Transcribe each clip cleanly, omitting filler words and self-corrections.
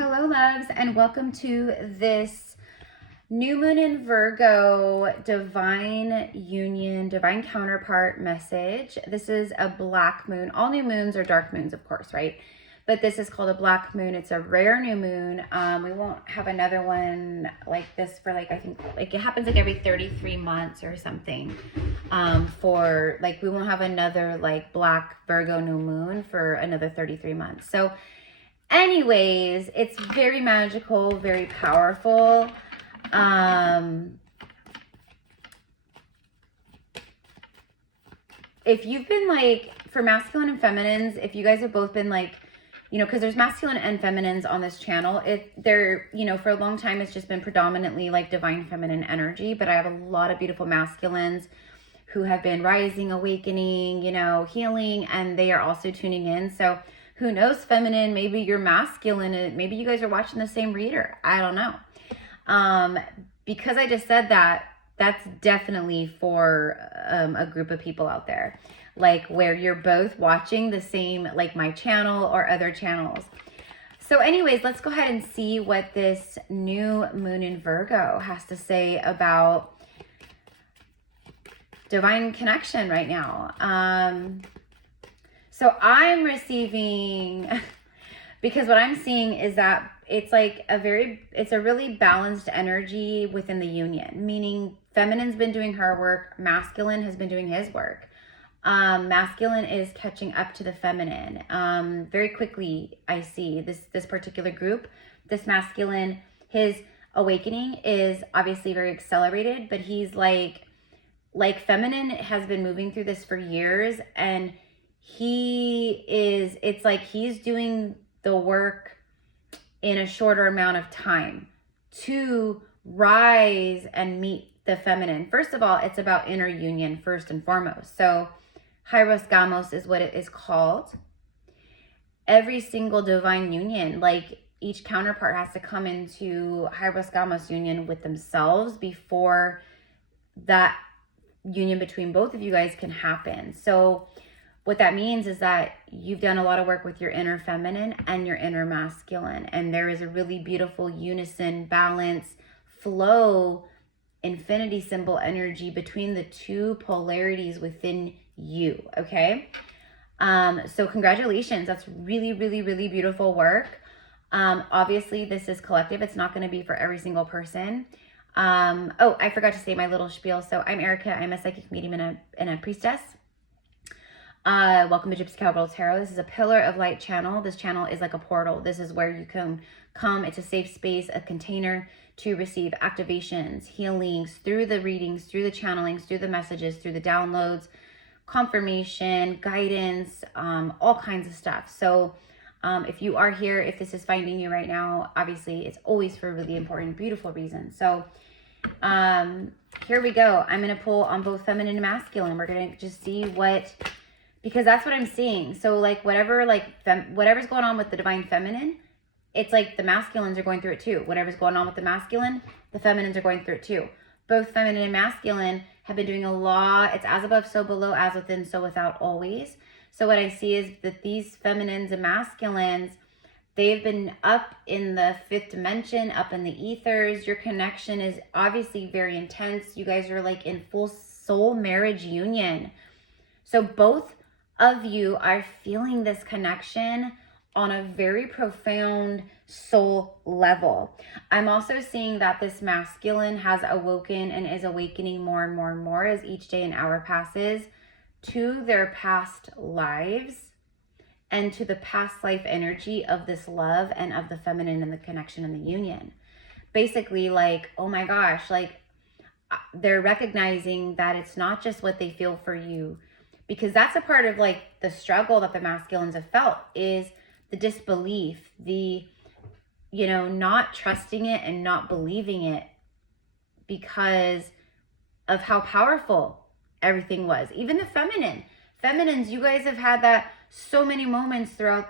Hello loves, and welcome to this new moon in Virgo divine union, divine counterpart message. This is a black moon. All new moons are dark moons, of course, right? But this is called a black moon. It's a rare new moon. We won't have another one like this for I think it happens every 33 months or something. We won't have another black Virgo new moon for another 33 months. So anyways, it's very magical, very powerful. If you've been for masculine and feminines, if you guys have both been because there's masculine and feminines on this channel, for a long time, it's just been predominantly divine feminine energy, but I have a lot of beautiful masculines who have been rising, awakening, healing, and they are also tuning in. So who knows, feminine, maybe you're masculine, maybe you guys are watching the same reader. I don't know. Because I just said that, that's definitely for a group of people out there, where you're both watching the same, my channel or other channels. So anyways, let's go ahead and see what this new moon in Virgo has to say about divine connection right now. So I'm receiving, because what I'm seeing is that it's it's a really balanced energy within the union, meaning feminine's been doing her work, masculine has been doing his work. Masculine is catching up to the feminine. Very quickly, I see this particular group, this masculine, his awakening is obviously very accelerated, but he's like feminine has been moving through this for years, and it's like he's doing the work in a shorter amount of time to rise and meet the feminine. First of all, it's about inner union first and foremost. So Hieros Gamos is what it is called. Every single divine union, each counterpart has to come into Hieros Gamos union with themselves before that union between both of you guys can happen. So what that means is that you've done a lot of work with your inner feminine and your inner masculine. And there is a really beautiful unison, balance, flow, infinity symbol energy between the two polarities within you, okay? So congratulations. That's really, really, really beautiful work. Obviously, this is collective. It's not going to be for every single person. Oh, I forgot to say my little spiel. So I'm Erica. I'm a psychic medium and a priestess. Welcome to GypsyCowgirlTarot. This is a pillar of light channel. This channel is like a portal. This is where you can come. It's a safe space, a container to receive activations, healings, through the readings, through the channelings, through the messages, through the downloads, confirmation, guidance, all kinds of stuff. So if you are here, if this is finding you right now, obviously it's always for a really important, beautiful reason. So here we go. I'm going to pull on both feminine and masculine. We're going to just see because that's what I'm seeing. So whatever's going on with the divine feminine, it's the masculines are going through it too. Whatever's going on with the masculine, the feminines are going through it too. Both feminine and masculine have been doing a lot. It's as above, so below, as within, so without, always. So what I see is that these feminines and masculines, they've been up in the fifth dimension, up in the ethers. Your connection is obviously very intense. You guys are in full soul marriage union. So both of you are feeling this connection on a very profound soul level. I'm also seeing that this masculine has awoken and is awakening more and more and more as each day and hour passes to their past lives and to the past life energy of this love and of the feminine and the connection and the union. Basically, oh my gosh, they're recognizing that it's not just what they feel for you, because that's a part of the struggle that the masculines have felt, is the disbelief, the not trusting it and not believing it because of how powerful everything was. Even the feminines, you guys have had that so many moments throughout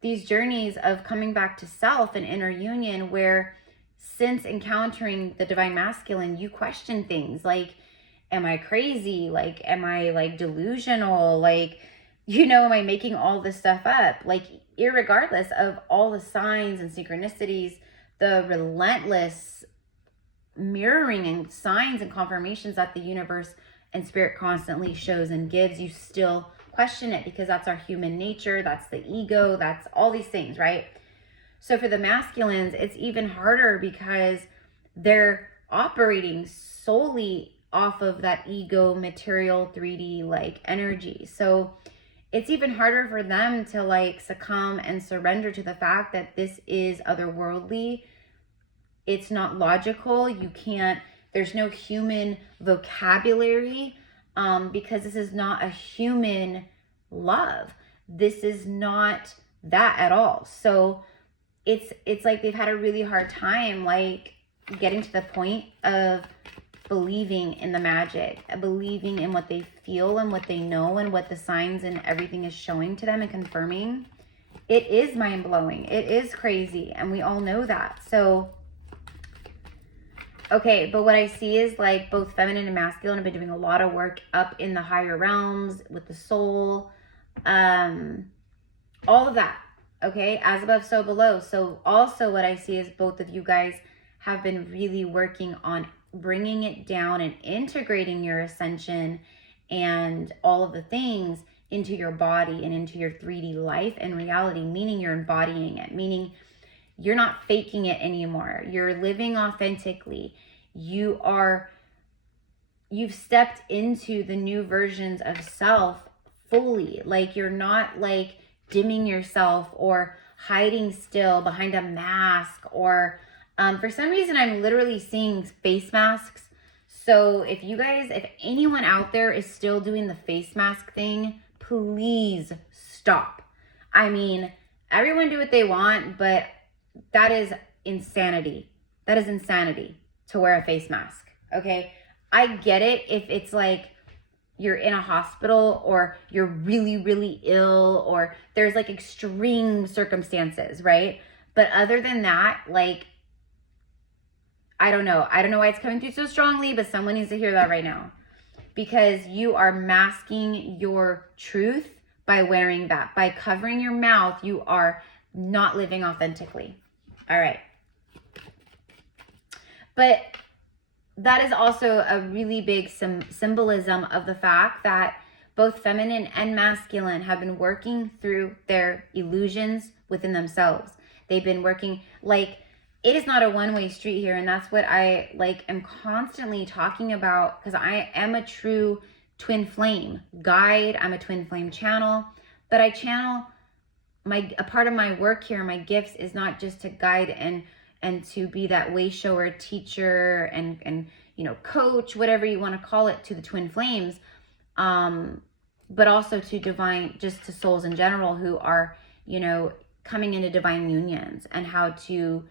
these journeys of coming back to self and inner union, where since encountering the divine masculine, you question things am I crazy? Am I delusional? Am I making all this stuff up? irregardless of all the signs and synchronicities, the relentless mirroring and signs and confirmations that the universe and spirit constantly shows and gives, you still question it, because that's our human nature, that's the ego, that's all these things, right? So for the masculines, it's even harder because they're operating solely off of that ego, material, 3D like energy. So it's even harder for them to like succumb and surrender to the fact that this is otherworldly. It's not logical. You can't, there's no human vocabulary, because this is not a human love. This is not that at all. So it's like they've had a really hard time like getting to the point of believing in the magic, believing in what they feel and what they know and what the signs and everything is showing to them and confirming. It is mind-blowing. It is crazy, and we all know that. So okay, but what I see is like both feminine and masculine have been doing a lot of work up in the higher realms with the soul, all of that. Okay, as above, so below. So also what I see is both of you guys have been really working on bringing it down and integrating your ascension and all of the things into your body and into your 3D life and reality, meaning you're embodying it, meaning you're not faking it anymore. You're living authentically. You've stepped into the new versions of self fully. Like you're not like dimming yourself or hiding still behind a mask, or for some reason I'm literally seeing face masks. So if anyone out there is still doing the face mask thing, please stop. I mean, everyone do what they want, but that is insanity. That is insanity to wear a face mask, okay? I get it if it's like you're in a hospital or you're really, really ill or there's like extreme circumstances, right? But other than that, like, I don't know. I don't know why it's coming through so strongly, but someone needs to hear that right now. Because you are masking your truth by wearing that. By covering your mouth, you are not living authentically. All right. But that is also a really big symbolism of the fact that both feminine and masculine have been working through their illusions within themselves. They've been working, like, it is not a one-way street here. And that's what I like am constantly talking about, because I am a true twin flame guide. I'm a twin flame channel, but I channel a part of my work here, my gifts is not just to guide and to be that way shower, teacher, and you know, coach, whatever you want to call it, to the twin flames, but also to divine, just to souls in general who are, you know, coming into divine unions, and how to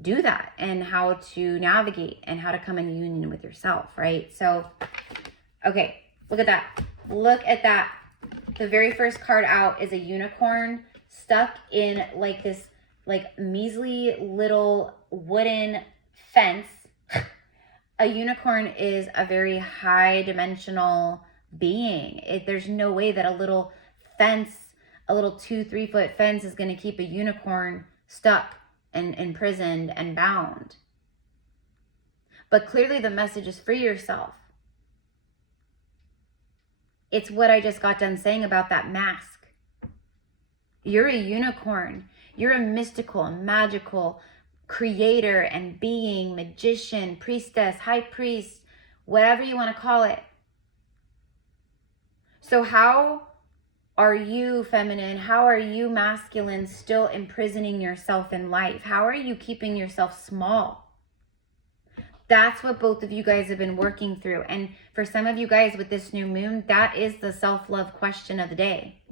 do that and how to navigate and how to come into union with yourself, right? So, okay, look at that. Look at that. The very first card out is a unicorn stuck in like this like measly little wooden fence. A unicorn is a very high dimensional being. There's no way that a little fence, a little 2-3 foot fence is going to keep a unicorn stuck and imprisoned and bound. But clearly the message is free yourself. It's what I just got done saying about that mask. You're a unicorn. You're a mystical, magical creator and being, magician, priestess, high priest, whatever you want to call it. So how are you feminine? How are you masculine still imprisoning yourself in life? How are you keeping yourself small? That's what both of you guys have been working through. And for some of you guys with this new moon, that is the self-love question of the day.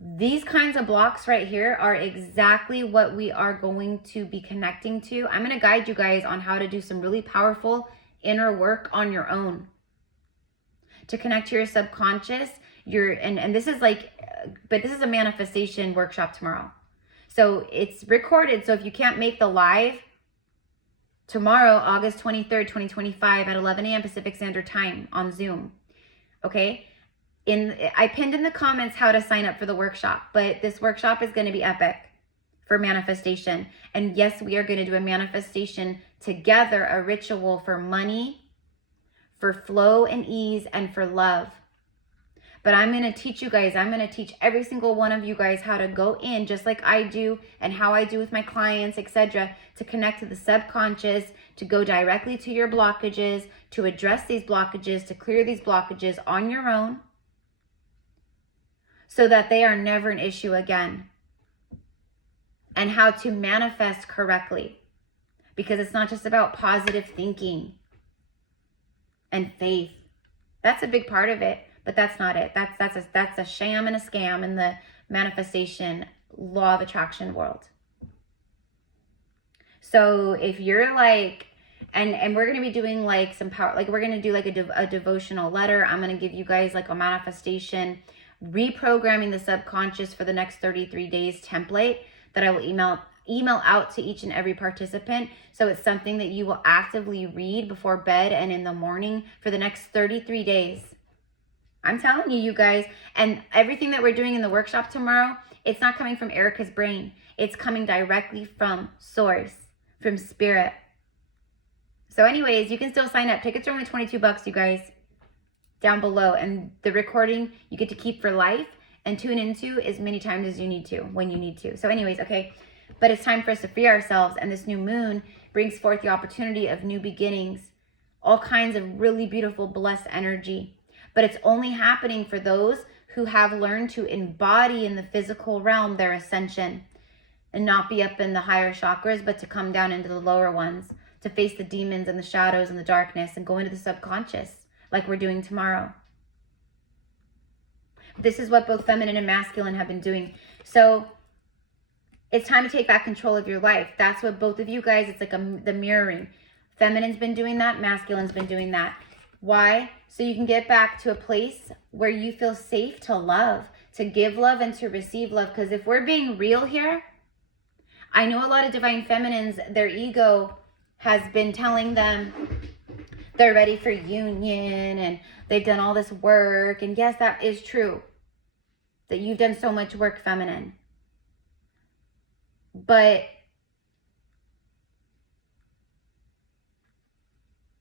These kinds of blocks right here are exactly what we are going to be connecting to. I'm going to guide you guys on how to do some really powerful inner work on your own to connect to your subconscious. And this is like, but this is a manifestation workshop tomorrow. So it's recorded. So if you can't make the live tomorrow, August 23rd, 2025 at 11 a.m. Pacific Standard Time on Zoom, okay? I pinned in the comments how to sign up for the workshop, but this workshop is going to be epic for manifestation. And yes, we are going to do a manifestation together, a ritual for money, for flow and ease, and for love. But I'm going to teach you guys, I'm going to teach every single one of you guys how to go in, just like I do and how I do with my clients, etc., to connect to the subconscious, to go directly to your blockages, to address these blockages, to clear these blockages on your own, so that they are never an issue again. And how to manifest correctly. Because it's not just about positive thinking and faith. That's a big part of it, but that's not it. That's a sham and a scam in the manifestation law of attraction world. So if you're like, and we're going to be doing like some power, like we're going to do like a devotional letter. I'm going to give you guys like a manifestation, reprogramming the subconscious for the next 33 days template that I will email out to each and every participant. So it's something that you will actively read before bed and in the morning for the next 33 days. I'm telling you, you guys, and everything that we're doing in the workshop tomorrow, it's not coming from Erica's brain. It's coming directly from source, from spirit. So anyways, you can still sign up. Tickets are only $22, you guys, down below. And the recording you get to keep for life and tune into as many times as you need to, when you need to. So anyways, okay. But it's time for us to free ourselves, and this new moon brings forth the opportunity of new beginnings, all kinds of really beautiful, blessed energy. But it's only happening for those who have learned to embody in the physical realm their ascension and not be up in the higher chakras, but to come down into the lower ones, to face the demons and the shadows and the darkness and go into the subconscious like we're doing tomorrow. This is what both feminine and masculine have been doing. So it's time to take back control of your life. That's what both of you guys, it's like the mirroring. Feminine's been doing that. Masculine's been doing that. Why? So you can get back to a place where you feel safe to love, to give love and to receive love. Because if we're being real here, I know a lot of divine feminines, their ego has been telling them they're ready for union and they've done all this work. And yes, that is true, that you've done so much work, feminine. But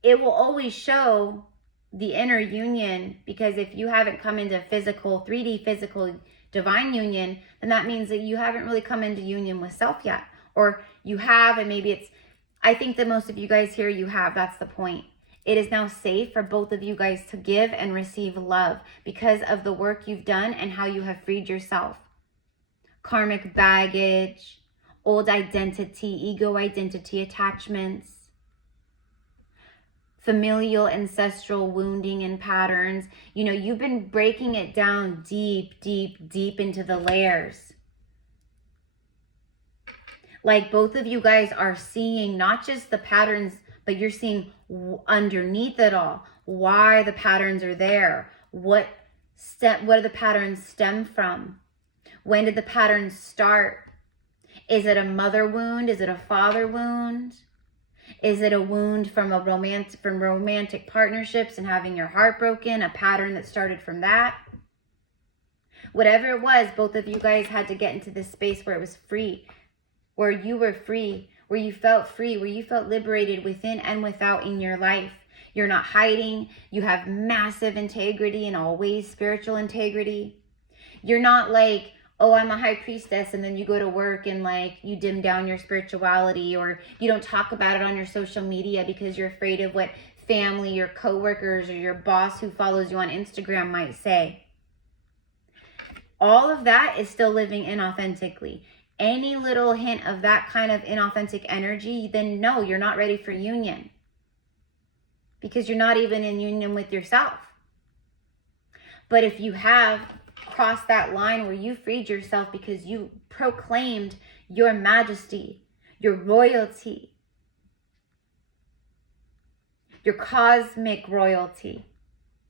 it will always show the inner union, because if you haven't come into physical, 3D physical divine union, then that means that you haven't really come into union with self yet. Or you have, and maybe it's, I think that most of you guys here, you have. That's the point. It is now safe for both of you guys to give and receive love because of the work you've done and how you have freed yourself. Karmic baggage, old identity, ego identity attachments, familial ancestral wounding and patterns. You know, you've been breaking it down deep, deep, deep into the layers. Like both of you guys are seeing not just the patterns, but you're seeing underneath it all, why the patterns are there. What do the patterns stem from? When did the patterns start? Is it a mother wound? Is it a father wound? Is it a wound from romantic partnerships and having your heart broken, a pattern that started from that? Whatever it was, both of you guys had to get into this space where it was free, where you were free, where you felt free, where you felt liberated within and without in your life. You're not hiding. You have massive integrity and always spiritual integrity. You're not like, oh, I'm a high priestess, and then you go to work and like you dim down your spirituality, or you don't talk about it on your social media because you're afraid of what family, your coworkers, or your boss who follows you on Instagram might say. All of that is still living inauthentically. Any little hint of that kind of inauthentic energy, then no, you're not ready for union. Because you're not even in union with yourself. But if you have crossed that line where you freed yourself because you proclaimed your majesty, your royalty, your cosmic royalty.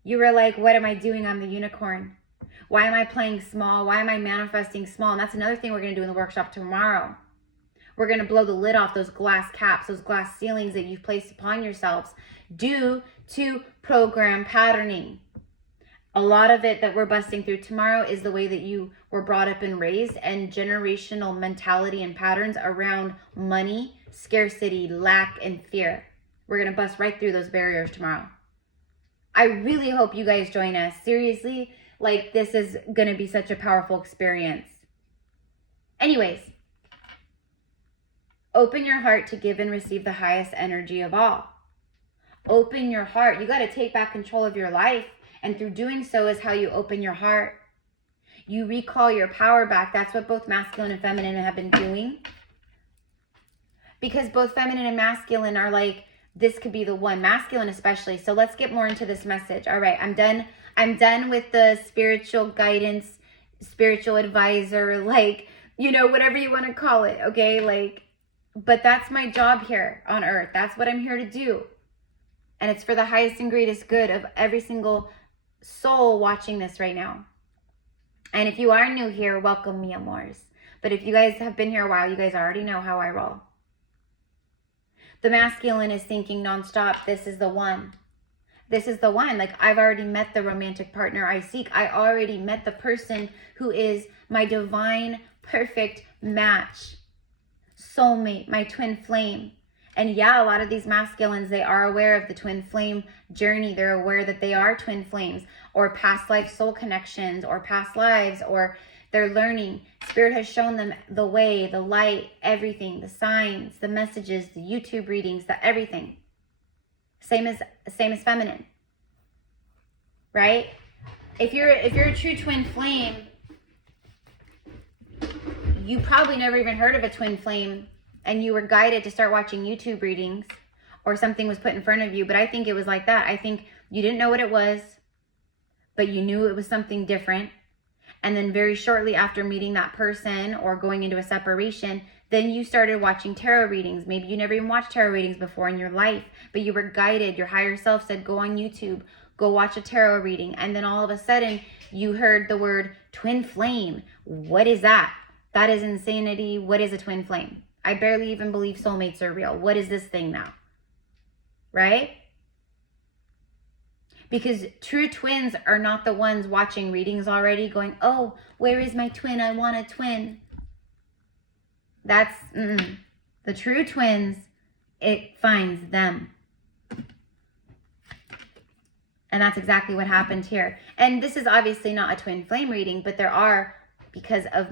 You were like, what am I doing? I'm the unicorn. Why am I playing small? Why am I manifesting small? And that's another thing we're going to do in the workshop tomorrow. We're going to blow the lid off those glass caps, those glass ceilings that you've placed upon yourselves due to program patterning. A lot of it that we're busting through tomorrow is the way that you were brought up and raised, and generational mentality and patterns around money, scarcity, lack, and fear. We're going to bust right through those barriers tomorrow. I really hope you guys join us. Seriously, like, this is going to be such a powerful experience. Anyways, open your heart to give and receive the highest energy of all. Open your heart. You got to take back control of your life. And through doing so is how you open your heart. You recall your power back. That's what both masculine and feminine have been doing. Because both feminine and masculine are like, this could be the one. Masculine especially. So let's get more into this message. All right, I'm done. I'm done with the spiritual guidance, spiritual advisor, like, you know, whatever you want to call it. Okay, like, but that's my job here on earth. That's what I'm here to do. And it's for the highest and greatest good of every single soul watching this right now. And if you are new here, welcome, mi amors. But if you guys have been here a while, you guys already know how I roll. The masculine is thinking nonstop, this is the one. This is the one. Like, I've already met the romantic partner I seek. I already met the person who is my divine, perfect match. Soulmate, my twin flame. And yeah, a lot of these masculines, they are aware of the twin flame journey. They're aware that they are twin flames, or past life soul connections, or past lives, or they're learning. Spirit has shown them the way, the light, everything, the signs, the messages, the YouTube readings, the everything. Same as feminine, right? If you're a true twin flame, you probably never even heard of a twin flame, and you were guided to start watching YouTube readings, or something was put in front of you. But I think it was like that. I think you didn't know what it was, but you knew it was something different. And then very shortly after meeting that person or going into a separation, then you started watching tarot readings. Maybe you never even watched tarot readings before in your life, but you were guided. Your higher self said, go on YouTube, go watch a tarot reading. And then all of a sudden you heard the word twin flame. What is that? That is insanity. What is a twin flame? I barely even believe soulmates are real. What is this thing now? Right? Because true twins are not the ones watching readings already going, oh, where is my twin? I want a twin. That's, the true twins, it finds them. And that's exactly what happened here. And this is obviously not a twin flame reading, but there are, because of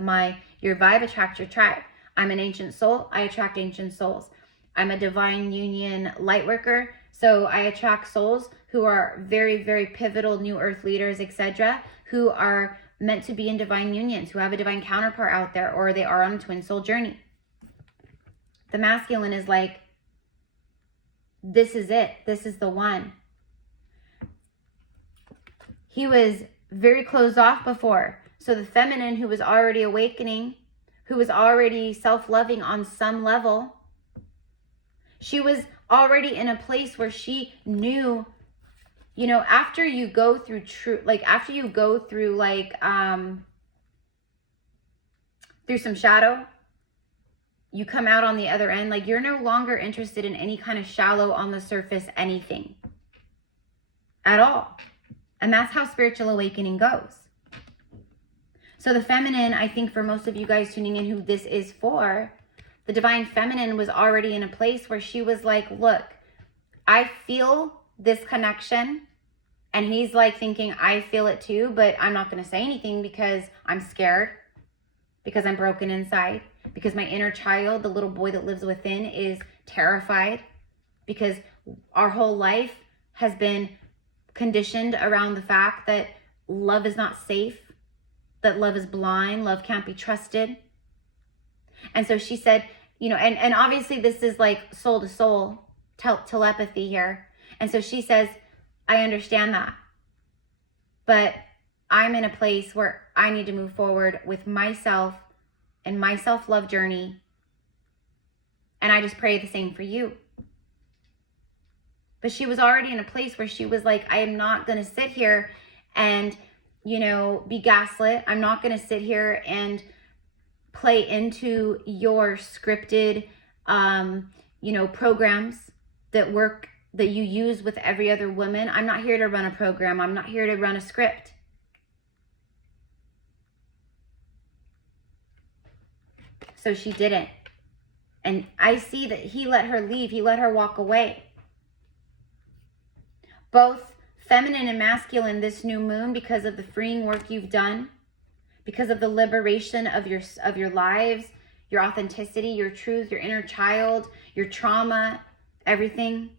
your vibe attracts your tribe. I'm an ancient soul. I attract ancient souls. I'm a divine union light worker. So I attract souls who are very, very pivotal new earth leaders, etc., who are meant to be in divine unions, who have a divine counterpart out there, or they are on a twin soul journey. The masculine is like, this is it. This is the one. He was very closed off before. So the feminine, who was already awakening, who was already self-loving on some level, she was already in a place where she knew, you know, after you go through after you go through through some shadow, you come out on the other end, like, you're no longer interested in any kind of shallow, on the surface, anything at all. And that's how spiritual awakening goes. So the feminine, I think for most of you guys tuning in who this is for, the divine feminine was already in a place where she was like, look, I feel this connection. And he's like thinking, I feel it too, but I'm not going to say anything because I'm scared, because I'm broken inside, because my inner child, the little boy that lives within, is terrified, because our whole life has been conditioned around the fact that love is not safe, that love is blind, love can't be trusted. And so she said, you know, and obviously this is like soul to soul telepathy here. And so she says, I understand that, but I'm in a place where I need to move forward with myself and my self-love journey. And I just pray the same for you. But she was already in a place where she was like, I am not going to sit here and, you know, be gaslit. I'm not going to sit here and play into your scripted, you know, programs that you use with every other woman. I'm not here to run a program. I'm not here to run a script. So she didn't. And I see that he let her leave. He let her walk away. Both feminine and masculine this new moon, because of the freeing work you've done, because of the liberation of your lives, your authenticity, your truth, your inner child, your trauma, everything,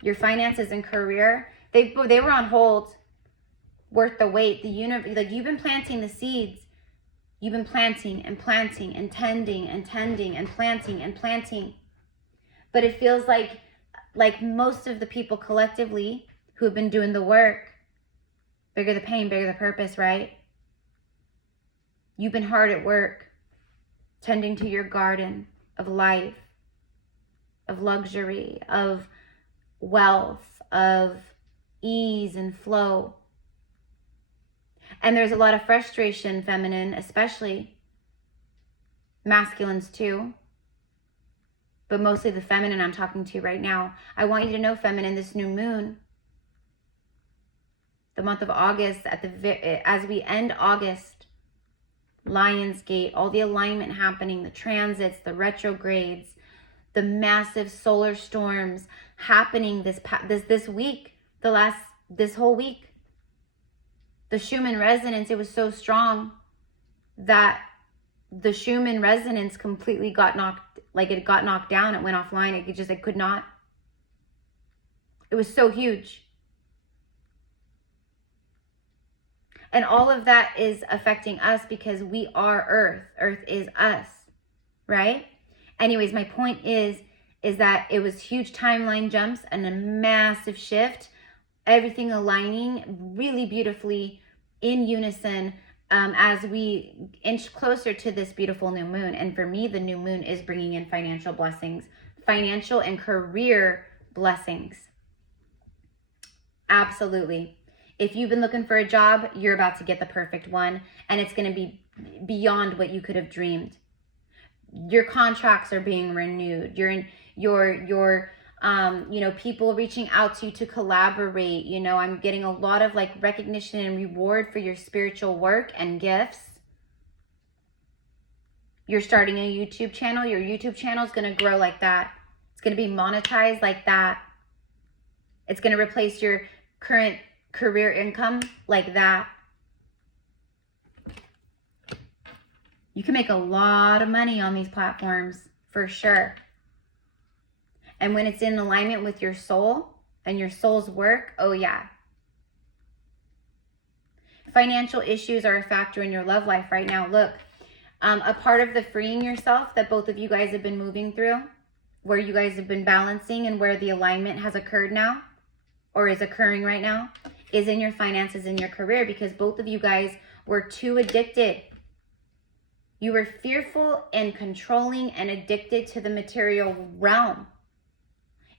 your finances and career, they were on hold, worth the wait. The universe, like, you've been planting the seeds. You've been planting and planting and tending and tending and planting and planting. But it feels like most of the people collectively who have been doing the work, bigger the pain, bigger the purpose, right? You've been hard at work, tending to your garden of life, of luxury, of wealth, of ease and flow. And there's a lot of frustration, feminine, especially masculines too, but mostly the feminine I'm talking to right now. I want you to know, feminine, this new moon, the month of August, as we end August, Lionsgate, all the alignment happening, the transits, the retrogrades, the massive solar storms happening this week, this whole week. The Schumann resonance, it was so strong that the Schumann resonance completely got knocked down. It went offline. It could not. It was so huge. And all of that is affecting us because we are Earth. Earth is us, right? Anyways, my point is that it was huge timeline jumps and a massive shift. Everything aligning really beautifully in unison as we inch closer to this beautiful new moon. And for me, the new moon is bringing in financial blessings, financial and career blessings. Absolutely. If you've been looking for a job, you're about to get the perfect one, and it's going to be beyond what you could have dreamed. Your contracts are being renewed. You're in your people reaching out to you to collaborate. I'm getting a lot of recognition and reward for your spiritual work and gifts. You're starting a YouTube channel. Your YouTube channel is going to grow like that. It's going to be monetized like that. It's going to replace your current career income like that. You can make a lot of money on these platforms for sure. And when it's in alignment with your soul and your soul's work, oh yeah. Financial issues are a factor in your love life right now. Look, a part of the freeing yourself that both of you guys have been moving through, where you guys have been balancing and where the alignment has occurred now, or is occurring right now, is in your finances and your career, because both of you guys were too addicted. You were fearful and controlling and addicted to the material realm,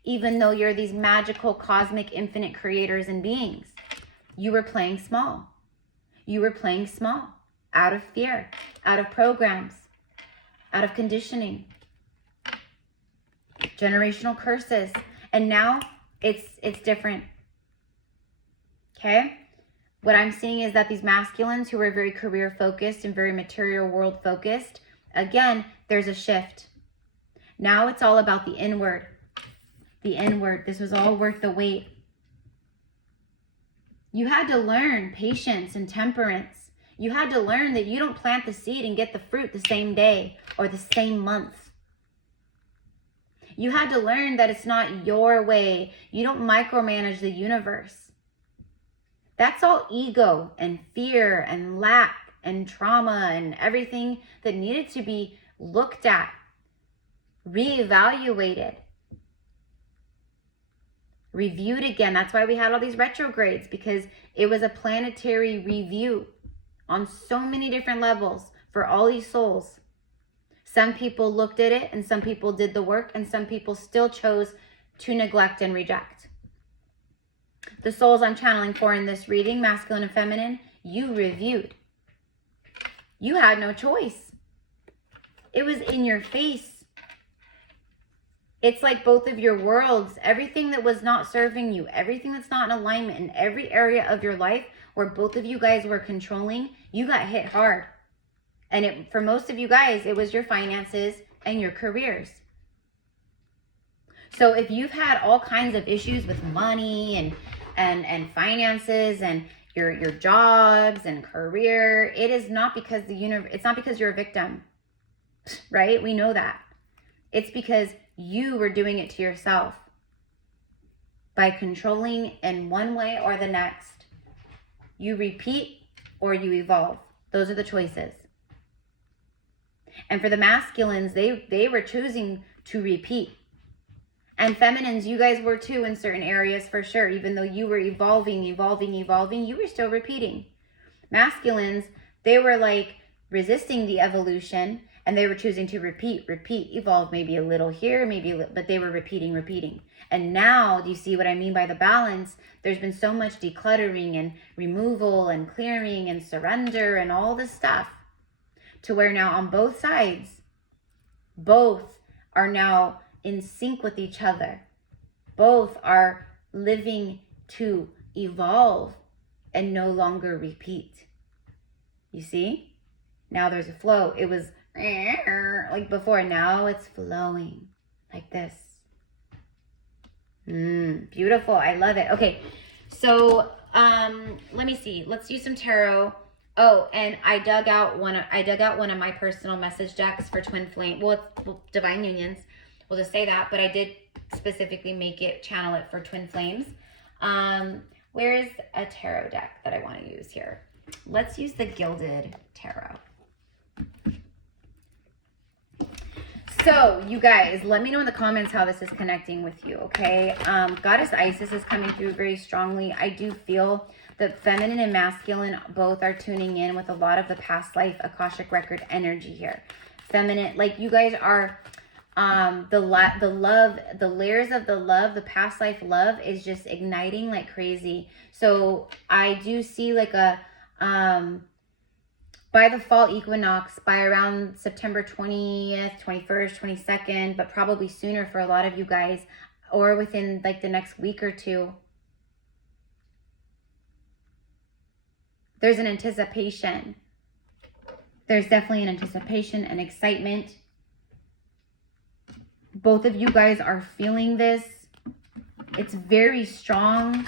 even though you're these magical, cosmic, infinite creators and beings. You were playing small. You were playing small out of fear, out of programs, out of conditioning, generational curses. And now it's different. Okay? What I'm seeing is that these masculines who are very career focused and very material world focused, again, there's a shift. Now it's all about the inward. The inward. This was all worth the wait. You had to learn patience and temperance. You had to learn that you don't plant the seed and get the fruit the same day or the same month. You had to learn that it's not your way. You don't micromanage the universe. That's all ego and fear and lack and trauma and everything that needed to be looked at, reevaluated, reviewed again. That's why we had all these retrogrades, because it was a planetary review on so many different levels for all these souls. Some people looked at it and some people did the work, and some people still chose to neglect and reject. The souls I'm channeling for in this reading, masculine and feminine, you reviewed. You had no choice. It was in your face. It's like both of your worlds, everything that was not serving you, everything that's not in alignment in every area of your life where both of you guys were controlling, you got hit hard. And for most of you guys, it was your finances and your careers. So if you've had all kinds of issues with money and finances and your jobs and career, it is not because it's not because you're a victim, right? We know that. It's because you were doing it to yourself by controlling in one way or the next. You repeat or you evolve. Those are the choices. And for the masculines, they were choosing to repeat. And feminines, you guys were too in certain areas for sure. Even though you were evolving, you were still repeating. Masculines, they were like resisting the evolution and they were choosing to repeat, evolve, maybe a little here, maybe a little, but they were repeating. And now, do you see what I mean by the balance? There's been so much decluttering and removal and clearing and surrender and all this stuff to where now on both sides, both are now in sync with each other. Both are living to evolve and no longer repeat. You see? Now there's a flow. It was like before. Now it's flowing like this. Beautiful. I love it. Okay. So, let me see. Let's do some tarot. Oh, and I dug out one of my personal message decks for Twin Flame. Well, it's Divine Unions. We'll just say that, but I did specifically channel it for Twin Flames. Where is a tarot deck that I want to use here? Let's use the Gilded Tarot. So, you guys, let me know in the comments how this is connecting with you, okay? Goddess Isis is coming through very strongly. I do feel that feminine and masculine both are tuning in with a lot of the past life Akashic record energy here. Feminine, like you guys are, the love, the layers of the love, the past life love is just igniting like crazy. So I do see like a, by the fall equinox, by around September 20th, 21st, 22nd, but probably sooner for a lot of you guys, or within like the next week or two, there's an anticipation. There's definitely an anticipation and excitement. Both of you guys are feeling this. It's very strong.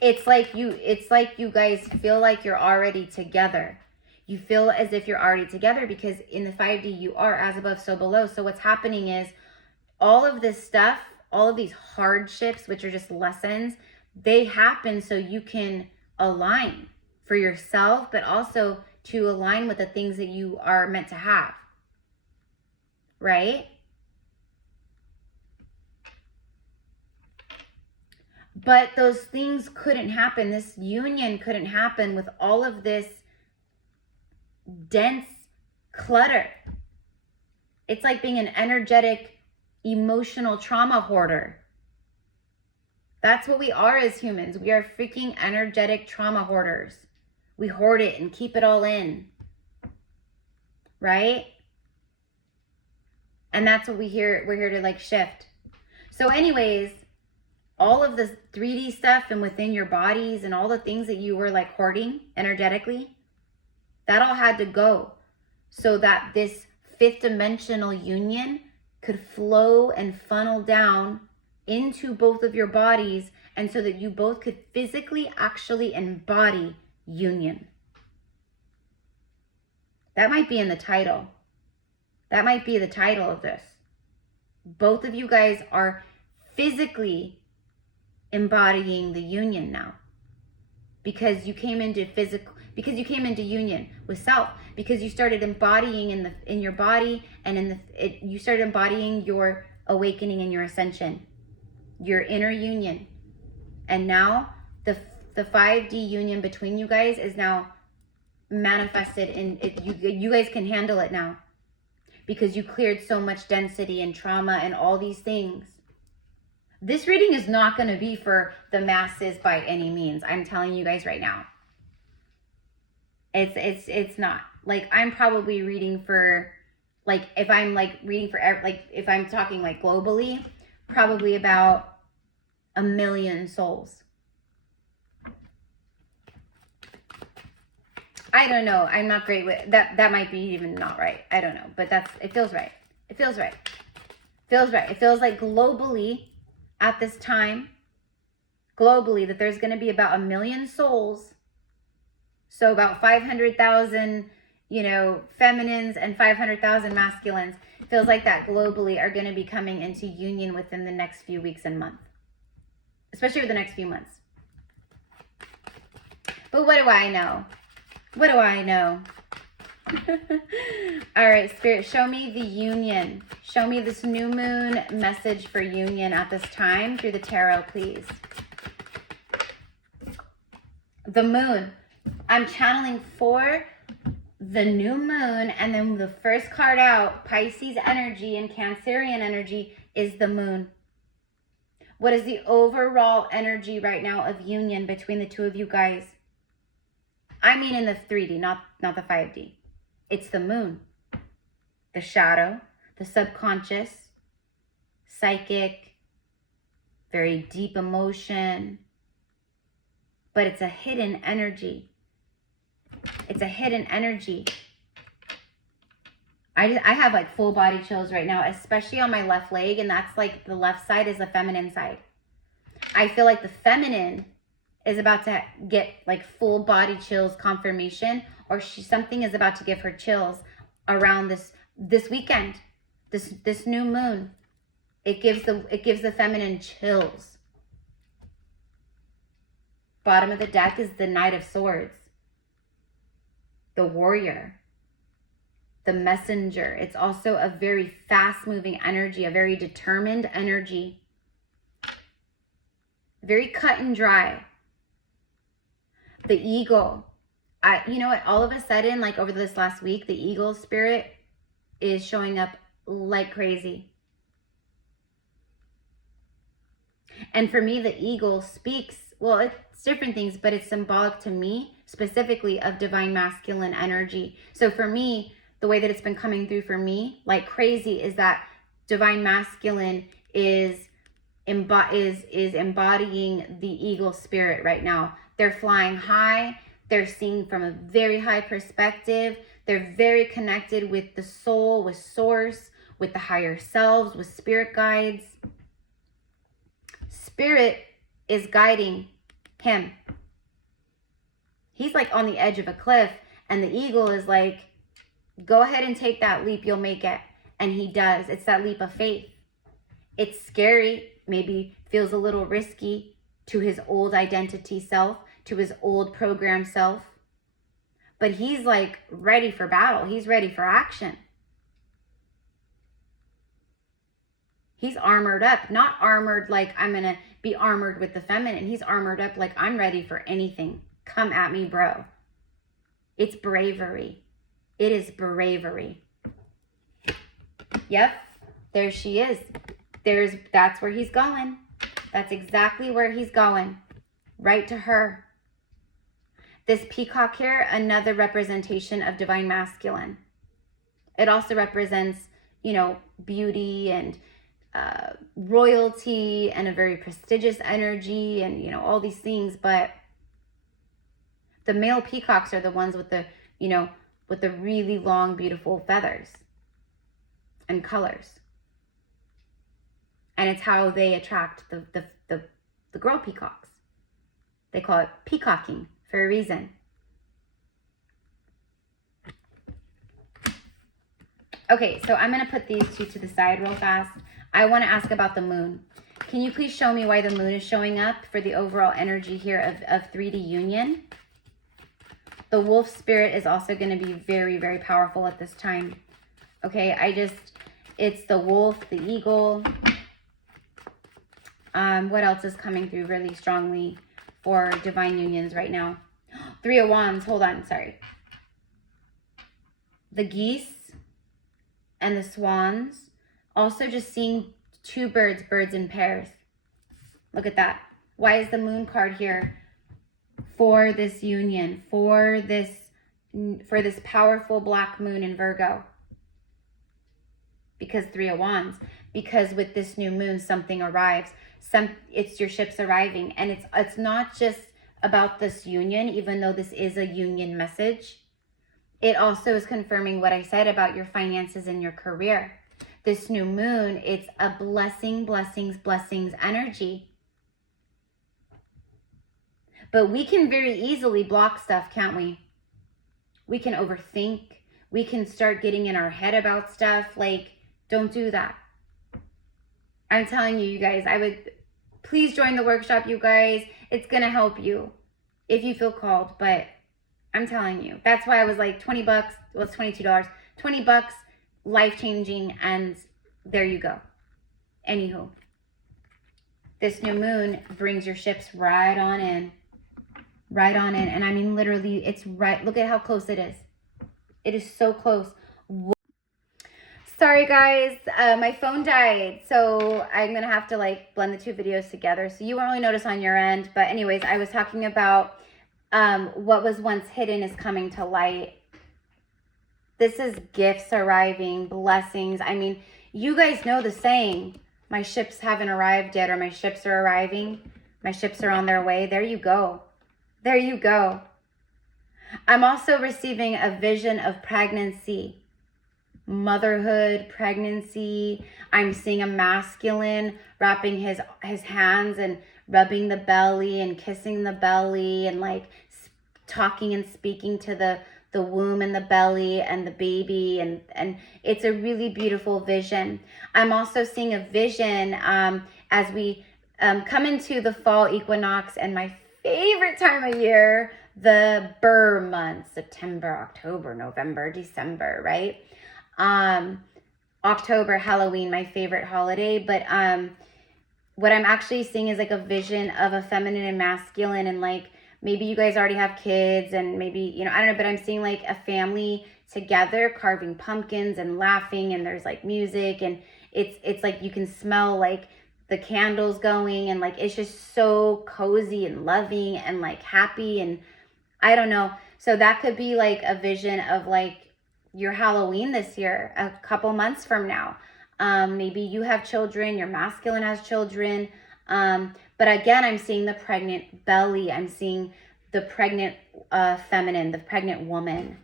It's like you guys feel like you're already together. You feel as if you're already together because in the 5D you are as above, so below. So what's happening is all of this stuff, all of these hardships, which are just lessons, they happen so you can align for yourself, but also to align with the things that you are meant to have, right? But those things couldn't happen. This union couldn't happen with all of this dense clutter. It's like being an energetic, emotional trauma hoarder. That's what we are as humans. We are freaking energetic trauma hoarders. We hoard it and keep it all in, right? And that's what we're here to like shift. So anyways, all of this 3D stuff and within your bodies and all the things that you were like hoarding energetically, that all had to go so that this 5th dimensional union could flow and funnel down into both of your bodies, and so that you both could physically actually embody union. That might be in the title. That might be the title of this. Both of you guys are physically embodying the union now, because you came into union with self, because you started embodying in your body, and you started embodying your awakening and your ascension, your inner union. And now the 5D union between you guys is now manifested in it. You guys can handle it now because you cleared so much density and trauma and all these things. This reading is not going to be for the masses by any means. I'm telling you guys right now. It's not. Like, I'm probably reading for, like, if I'm like reading for, like, if I'm talking like globally, probably about 1 million souls. I don't know. I'm not great with that. That might be even not right. I don't know. But it feels right. It feels right. Feels right. It feels like globally at this time, globally, that there's going to be about 1 million souls. So about 500,000, you know, feminines and 500,000 masculines. Feels like that globally are going to be coming into union within the next few weeks and months. Especially over the next few months. But what do I know? What do I know? All right, Spirit, show me the union. Show me this new moon message for union at this time through the tarot, please. The moon. I'm channeling for the new moon, and then the first card out, Pisces energy and Cancerian energy, is the moon. What is the overall energy right now of union between the two of you guys? I mean in the 3D, not the 5D. It's the moon, the shadow, the subconscious, psychic, very deep emotion, but it's a hidden energy. It's a hidden energy. I have like full body chills right now, especially on my left leg, and that's like the left side is the feminine side. I feel like the feminine is about to get like full body chills confirmation, or something is about to give her chills around this weekend, this new moon. It gives the feminine chills. Bottom of the deck is the Knight of Swords, the warrior, the messenger. It's also a very fast moving energy, a very determined energy, very cut and dry. The eagle. You know what? All of a sudden, like over this last week, the eagle spirit is showing up like crazy. And for me, the eagle speaks, well, it's different things, but it's symbolic to me, specifically of divine masculine energy. So for me, the way that it's been coming through for me, like crazy, is that divine masculine is embodying the eagle spirit right now. They're flying high. They're seeing from a very high perspective. They're very connected with the soul, with source, with the higher selves, with spirit guides. Spirit is guiding him. He's like on the edge of a cliff, and the eagle is like, go ahead and take that leap, you'll make it. And he does. It's that leap of faith. It's scary, maybe feels a little risky to his old identity self, to his old program self. But he's like ready for battle. He's ready for action. He's armored up, not armored like I'm going to be armored with the feminine. He's armored up like I'm ready for anything. Come at me, bro. It's bravery. It is bravery. Yep, there she is. That's where he's going. That's exactly where he's going. Right to her. This peacock here, another representation of divine masculine. It also represents, you know, beauty and royalty and a very prestigious energy and, you know, all these things. But the male peacocks are the ones with the, you know, with the really long, beautiful feathers and colors. And it's how they attract the girl peacocks. They call it peacocking for a reason. Okay, so I'm going to put these two to the side real fast. I want to ask about the moon. Can you please show me why the moon is showing up for the overall energy here of 3D union? The wolf spirit is also going to be very, very powerful at this time. Okay, it's the wolf, the eagle. What else is coming through really strongly for divine unions right now? 3 of Wands. Hold on, sorry. The geese and the swans. Also just seeing two birds in pairs. Look at that. Why is the moon card here for this union, for this powerful black moon in Virgo? Because 3 of Wands. Because with this new moon, something arrives. It's your ships arriving. And it's not just about this union, even though this is a union message. it also is confirming what I said about your finances and your career. This new moon, it's a blessing, blessings, blessings energy. But we can very easily block stuff, can't we? We can overthink. We can start getting in our head about stuff. Like, don't do that. I'm telling you, you guys, I would, please join the workshop, you guys. It's going to help you if you feel called. But I'm telling you, that's why I was like 20 bucks. Well, it's $22. 20 bucks, life-changing, and there you go. Anywho, this new moon brings your ships right on in. Right on in. And I mean, literally, it's right. Look at how close it is. It is so close. Sorry, guys. My phone died. So I'm going to have to like blend the two videos together. So you won't really notice on your end. But anyways, I was talking about what was once hidden is coming to light. This is gifts arriving, blessings. I mean, you guys know the saying, my ships haven't arrived yet, or my ships are arriving. My ships are on their way. There you go. There you go. I'm also receiving a vision of pregnancy, motherhood, pregnancy. I'm seeing a masculine wrapping his hands and rubbing the belly and kissing the belly and like talking and speaking to the womb and the belly and the baby, and it's a really beautiful vision. I'm also seeing a vision as we come into the fall equinox and my favorite time of year, the Burr months, September, October, November, December, right? October, Halloween, my favorite holiday. But what I'm actually seeing is like a vision of a feminine and masculine, and like maybe you guys already have kids, and maybe, you know, I don't know, but I'm seeing like a family together carving pumpkins and laughing, and there's like music, and it's like you can smell like the candles going, and like it's just so cozy and loving and like happy, and I don't know. So that could be like a vision of like your Halloween this year, a couple months from now. Maybe you have children, your masculine has children. But again, I'm seeing the pregnant belly. I'm seeing the pregnant feminine, the pregnant woman.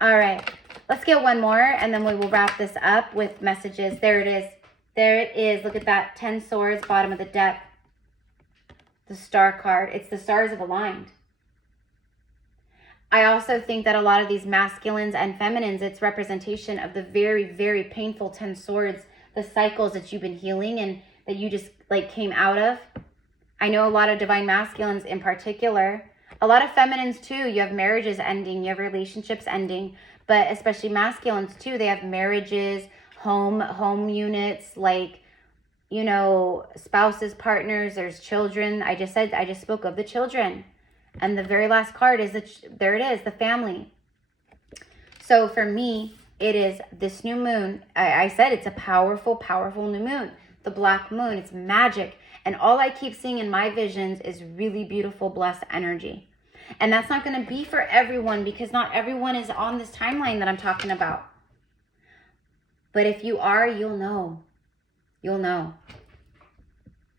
All right. Let's get one more, and then we will wrap this up with messages. There it is. There it is. Look at that. 10 swords, bottom of the deck. The star card. It's the stars have aligned. I also think that a lot of these masculines and feminines, it's representation of the very, very painful 10 swords, the cycles that you've been healing and that you just like came out of. I know a lot of divine masculines in particular. A lot of feminines too. You have marriages ending. You have relationships ending. But especially masculines too, they have marriages, home units, like, you know, spouses, partners, there's children. I just spoke of the children. And the very last card is, there it is, the family. So for me, it is this new moon. I said it's a powerful, powerful new moon. The black moon, it's magic. And all I keep seeing in my visions is really beautiful, blessed energy. And that's not going to be for everyone, because not everyone is on this timeline that I'm talking about. But if you are, you'll know. You'll know.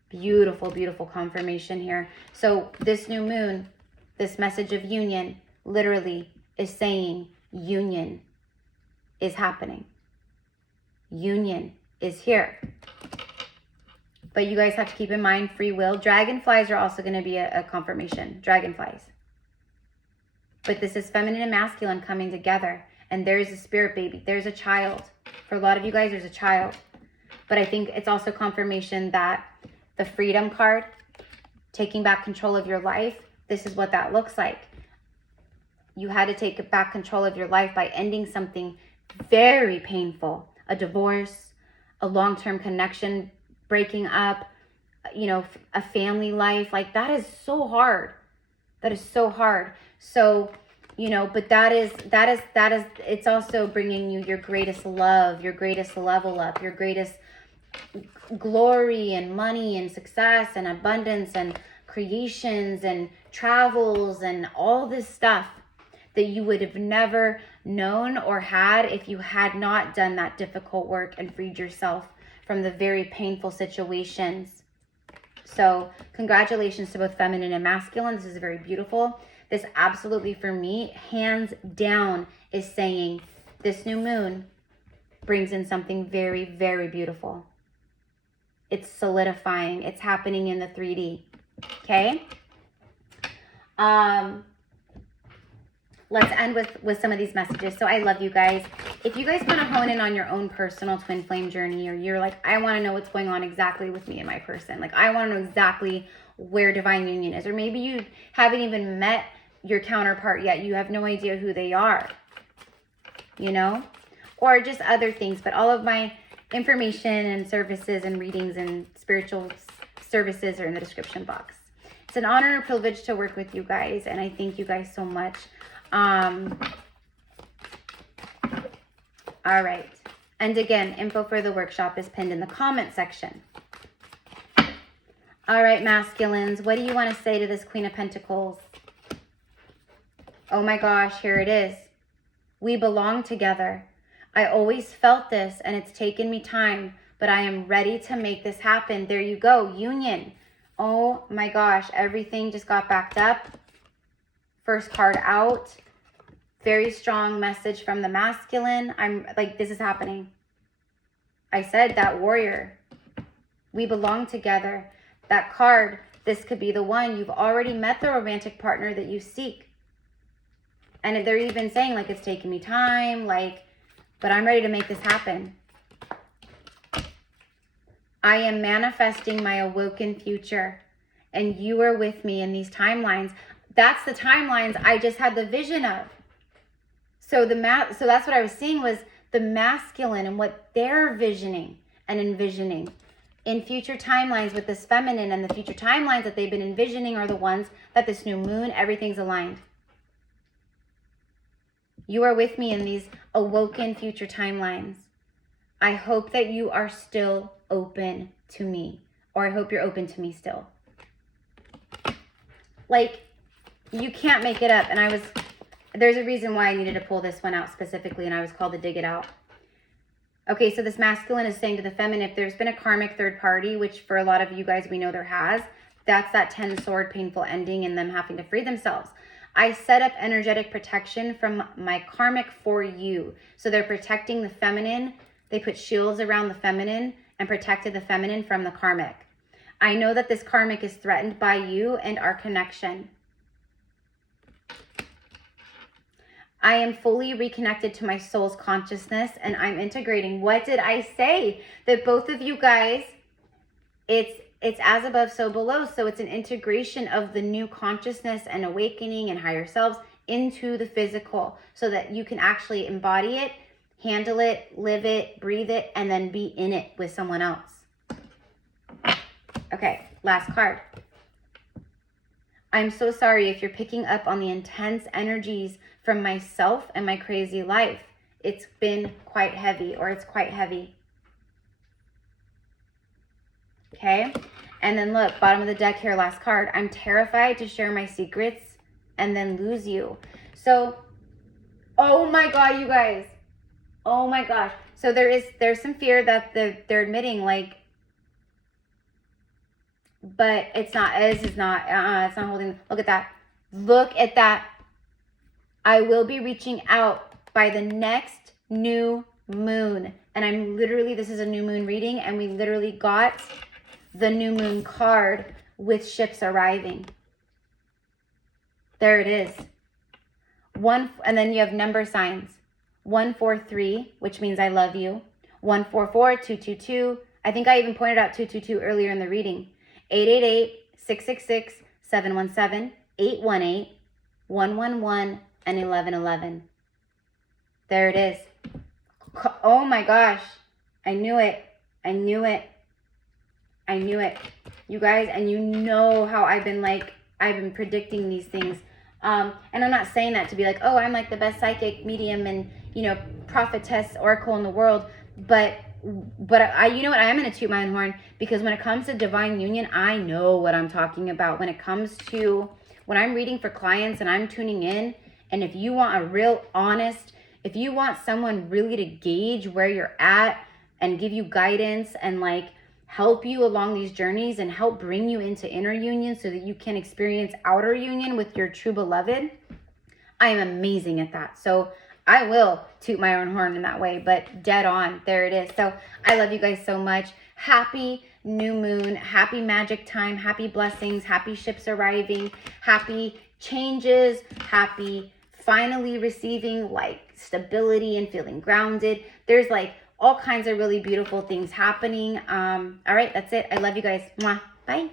Beautiful, beautiful confirmation here. So this new moon, this message of union, literally is saying union is happening. Union is here. But you guys have to keep in mind free will. Dragonflies are also going to be a confirmation. Dragonflies. But this is feminine and masculine coming together. And there's a spirit baby. There's a child. For a lot of you guys, there's a child. But I think it's also confirmation that the freedom card, taking back control of your life, this is what that looks like. You had to take back control of your life by ending something very painful. A divorce, a long-term connection, breaking up, you know, a family life. Like, that is so hard. That is so hard. So, you know, but that is, it's also bringing you your greatest love, your greatest level up, your greatest glory and money and success and abundance and creations and travels and all this stuff that you would have never known or had if you had not done that difficult work and freed yourself from the very painful situations. So congratulations to both feminine and masculine. This is very beautiful. This absolutely, for me, hands down, is saying this new moon brings in something very, very beautiful. It's solidifying. It's happening in the 3D. Okay? Let's end with some of these messages. So I love you guys. If you guys want to hone in on your own personal twin flame journey, or you're like, I want to know what's going on exactly with me and my person. Like, I want to know exactly where divine union is. Or maybe you haven't even met your counterpart yet. You have no idea who they are, you know, or just other things. But all of my information and services and readings and spiritual services are in the description box. It's an honor and a privilege to work with you guys, and I thank you guys so much. All right. And again, info for the workshop is pinned in the comment section. All right, masculines, what do you want to say to this Queen of Pentacles? Oh my gosh, here it is. We belong together. I always felt this, and it's taken me time, but I am ready to make this happen. There you go, union. Oh my gosh, everything just got backed up. First card out. Very strong message from the masculine. I'm like, this is happening. I said that warrior. We belong together. That card, this could be the one. You've already met the romantic partner that you seek. And they're even saying, like, it's taking me time, like, but I'm ready to make this happen. I am manifesting my awoken future, and you are with me in these timelines. That's the timelines I just had the vision of. So so that's what I was seeing, was the masculine and what they're visioning and envisioning in future timelines with this feminine, and the future timelines that they've been envisioning are the ones that this new moon, everything's aligned. You are with me in these awoken future timelines. I hope that you are still open to me, or I hope you're open to me still. Like, you can't make it up. And there's a reason why I needed to pull this one out specifically, and I was called to dig it out. Okay, so this masculine is saying to the feminine, if there's been a karmic third party, which for a lot of you guys, we know there has, that's that 10 sword painful ending and them having to free themselves. I set up energetic protection from my karmic for you. So they're protecting the feminine. They put shields around the feminine and protected the feminine from the karmic. I know that this karmic is threatened by you and our connection. I am fully reconnected to my soul's consciousness, and I'm integrating. What did I say? That both of you guys, it's as above, so below. So it's an integration of the new consciousness and awakening and higher selves into the physical, so that you can actually embody it, handle it, live it, breathe it, and then be in it with someone else. Okay, last card. I'm so sorry if you're picking up on the intense energies from myself and my crazy life. It's been quite heavy, or it's quite heavy. Okay, and then look, bottom of the deck here, last card. I'm terrified to share my secrets and then lose you. So, oh my God, you guys. Oh my gosh. So there's some fear that they're admitting, like, but it's not, it's not holding. Look at that. Look at that. I will be reaching out by the next new moon. And I'm literally, this is a new moon reading, and we literally got the new moon card with ships arriving. There it is. And then you have number signs. 143, which means I love you. 144, 222. I think I even pointed out 222 earlier in the reading. 888, 666, 717, 818, 111, and 1111. There it is. Oh my gosh. I knew it. I knew it. I knew it. You guys, and you know how I've been predicting these things. And I'm not saying that to be like, oh, I'm like the best psychic, medium, and, you know, prophetess, oracle in the world. But I, you know what, I am going to toot my own horn, because when it comes to divine union, I know what I'm talking about. When it comes to, when I'm reading for clients and I'm tuning in, and if you want a real honest, if you want someone really to gauge where you're at and give you guidance and like help you along these journeys and help bring you into inner union so that you can experience outer union with your true beloved, I am amazing at that. So I will toot my own horn in that way, but dead on, there it is. So I love you guys so much. Happy new moon, happy magic time, happy blessings, happy ships arriving, happy changes, happy finally receiving like stability and feeling grounded. There's like all kinds of really beautiful things happening. All right, that's it. I love you guys. Mwah. Bye.